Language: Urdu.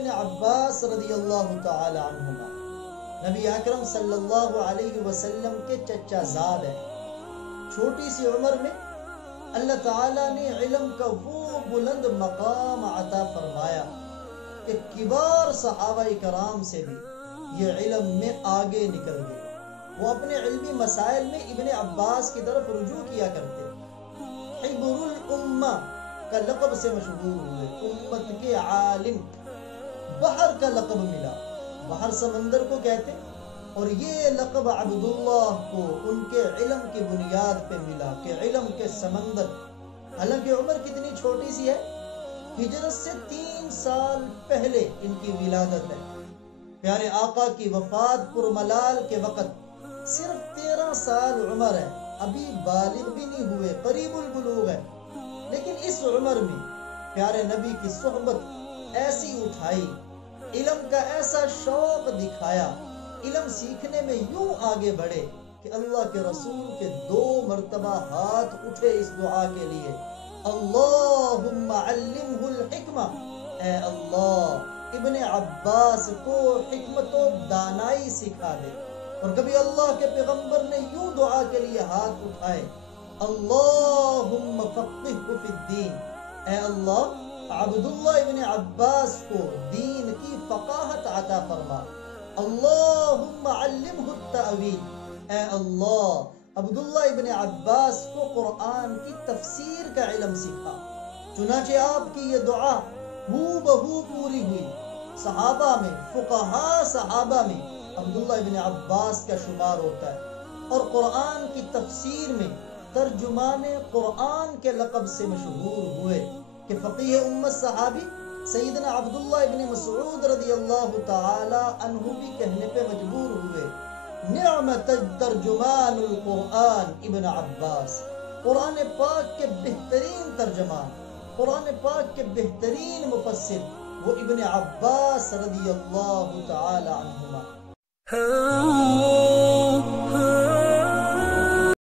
ابن عباس رضی اللہ تعالی عنہما نبی اکرم صلی اللہ علیہ وسلم کے چچا زاد ہیں. چھوٹی سی عمر میں اللہ تعالیٰ نے علم کا وہ بلند مقام عطا فرمایا کہ کبار صحابہ کرام سے بھی یہ علم میں آگے نکل گئے. وہ اپنے علمی مسائل میں ابن عباس کی طرف رجوع کیا کرتے. حبر الامہ کا لقب سے مشہور ہوئے، امت کے عالم. بحر کا لقب ملا، بحر سمندر کو کہتے، اور یہ لقب عبداللہ کو ان کے علم کی بنیاد پہ ملا کہ علم کے سمندر. حالانکہ عمر کتنی چھوٹی سی ہے، ہجرت سے 3 سال پہلے ان کی ولادت ہے. پیارے آقا کی وفات پرملال کے وقت صرف 13 سال عمر ہے، ابھی بالغ بھی نہیں ہوئے، قریب البلوغ ہے. لیکن اس عمر میں پیارے نبی کی صحبت ایسی اٹھائی، علم کا ایسا شوق دکھایا، علم سیکھنے میں یوں آگے بڑھے کہ اللہ کے رسول کے 2 مرتبہ ہاتھ اٹھے اس دعا کے لیے، اللہم علمہ الحکمہ، اے اللہ ابن عباس کو حکمت و دانائی سکھا دے. اور کبھی اللہ کے پیغمبر نے یوں دعا کے لیے ہاتھ اٹھائے، اللہم فقہہ فی الدین، اے اللہ عبداللہ ابن عباس کو دین کی فقاہت عطا فرما. اللہم علمہ التأویل، اے اللہ عبداللہ ابن عباس کو قرآن کی تفسیر کا علم سکھا. چنانچہ آپ کی یہ دعا ہو بہو پوری ہوئی. صحابہ میں، فقہاء صحابہ میں عبداللہ ابن عباس کا شمار ہوتا ہے، اور قرآن کی تفسیر میں ترجمان قرآن کے لقب سے مشہور ہوئے کہ فقیہ امت صحابی سیدنا عبداللہ ابن مسعود رضی اللہ تعالی عنہ بھی کہنے پہ مجبور ہوئے، نعمت ترجمان القرآن ابن عباس. قرآن پاک کے بہترین ترجمان، قرآن پاک کے بہترین مفسر وہ ابن عباس رضی اللہ تعالی عنہما.